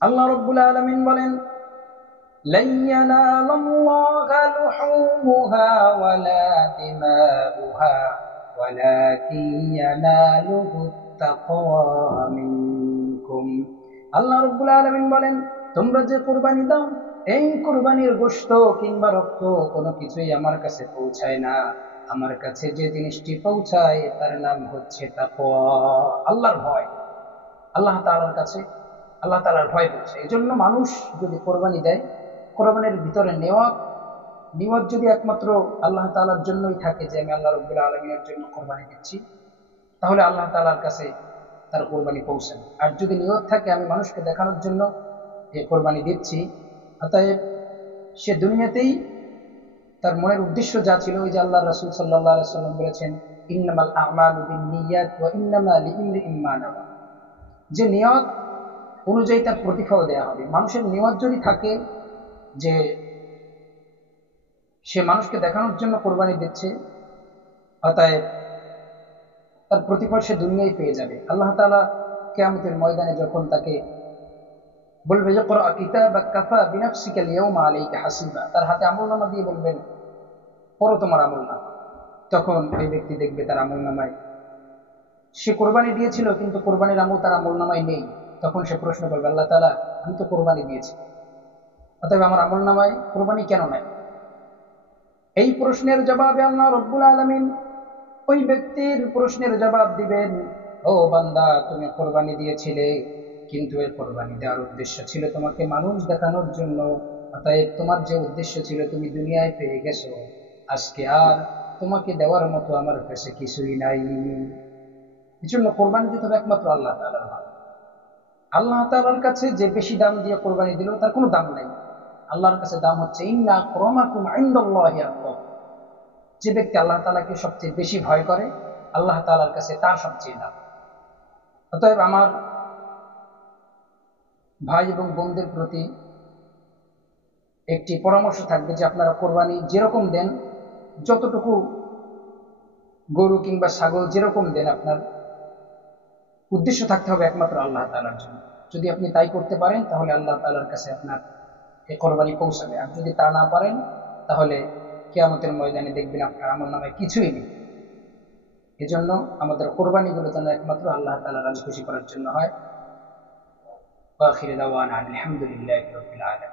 আল্লাহ রাব্বুল আলামিন বলেন, لن ينال الله لحومها ولا دماؤها ولكن يناله التقوى منكم। আল্লাহ রাব্বুল আলামিন বলেন, তোমরা যে কুরবানি দাও, এই কুরবানির গোশত কিংবা রক্ত কোনো কিছুই আমার কাছে পৌঁছায় না। আমার কাছে যে জিনিসটি পৌঁছায় তার নাম হচ্ছে তাকওয়া, আল্লাহর ভয়। আল্লাহ তাআলার কাছে আল্লাহ তাআলার ভয় করছে। এই জন্য মানুষ যদি কোরবানি দেয়, কোরবানির ভিতরে নিয়ত যদি একমাত্র আল্লাহ তাআলার জন্যই থাকে, যে আমি আল্লাহ রাব্বুল আলামিনের জন্য কোরবানি দিচ্ছি, তাহলে আল্লাহ তাআলার কাছে তার কোরবানি পৌঁছাবে। আর যদি নিয়ত থাকে আমি মানুষকে দেখানোর জন্য এই কোরবানি দিচ্ছি, অতএব সে দুনিয়াতেই তার মনের উদ্দেশ্য যা ছিল, ওই যে আল্লাহ রাসূল সাল্লাল্লাহু আলাইহি ওয়াসাল্লাম বলেছেন, ইন্নামাল আ'মালু বিন্নিয়াত ওয়া ইন্নামা লিকুল্লি মা নাওয়া, যে নিয়ত অনুযায়ী তার প্রতিফল দেয়া হবে। মানুষের নিয়ত যদি থাকে যে সে মানুষকে দেখানোর জন্য কোরবানি দিচ্ছে, অতএব তার প্রতিফল সে দুনিয়ায় পেয়ে যাবে। আল্লাহ তাআলা কিয়ামতের ময়দানে যখন তাকে বলবে যে ইকরা কিতাবাক কাফা বিনাফসিকা আল-ইয়াওমা আলাইকা হাসিবা, তার হাতে আমলনামা দিয়ে বলবেন পড়ো তোমার আমলনামা, তখন ওই ব্যক্তি দেখবে তার আমলনামায় সে কোরবানি দিয়েছিল কিন্তু কোরবানির আমল তার আমলনামায় নেই। তখন সে প্রশ্ন করবে, আল্লাহ তাআলা আমি তো কোরবানি দিয়েছি, অতএব আমার আমলনামায় কোরবানি কেন নাই? এই প্রশ্নের জবাবে আল্লাহ রাব্বুল আলামিন ওই ব্যক্তির প্রশ্নের জবাব দিবেন, ও বান্দা, তুমি কোরবানি দিয়েছিলে, কিন্তু এর কোরবানি দেওয়ার উদ্দেশ্য ছিল তোমাকে মানুষ দেখানোর জন্য, অতএব তোমার যে উদ্দেশ্য ছিল তুমি দুনিয়ায় পেয়ে গেছো, আজকে আর তোমাকে দেওয়ার মতো আমার কাছে কিছুই নাই। এই জন্য কোরবানি দিতে হবে একমাত্র আল্লাহ তাআলার ভালো। আল্লাহ তাআলার কাছে যে বেশি দাম দিয়ে কোরবানি দিল তার কোনো দাম নাই। আল্লাহর কাছে দাম হচ্ছে ইন্না আকরামাকুম ইনদাল্লাহি আতকাকুম। যে ব্যক্তি আল্লাহ তাআলাকে সবচেয়ে বেশি ভয় করে, আল্লাহ তাআলার কাছে তার সবচেয়ে দাম। অতএব আমার ভাই এবং বোনদের প্রতি একটি পরামর্শ থাকবে যে আপনারা কোরবানি যেরকম দেন, যতটুকু গরু কিংবা ছাগল যেরকম দেন, আপনার উদ্দেশ্য থাকতে হবে একমাত্র আল্লাহ তাআলার জন্য। যদি আপনি তাই করতে পারেন তাহলে আল্লাহ তাআলার কাছে আপনার এই কোরবানি পৌঁছাবে। আর যদি তা না পারেন তাহলে কিয়ামতের ময়দানে দেখবেন আপনার আমলনামায় কিছুই নেই। এজন্য আমাদের কোরবানিগুলো যেন একমাত্র আল্লাহ তাআলা রাজি খুশি করার জন্য হয়। ওয়া আখিরু দাওয়ানা আলহামদুলিল্লাহি রাব্বিল আলামিন।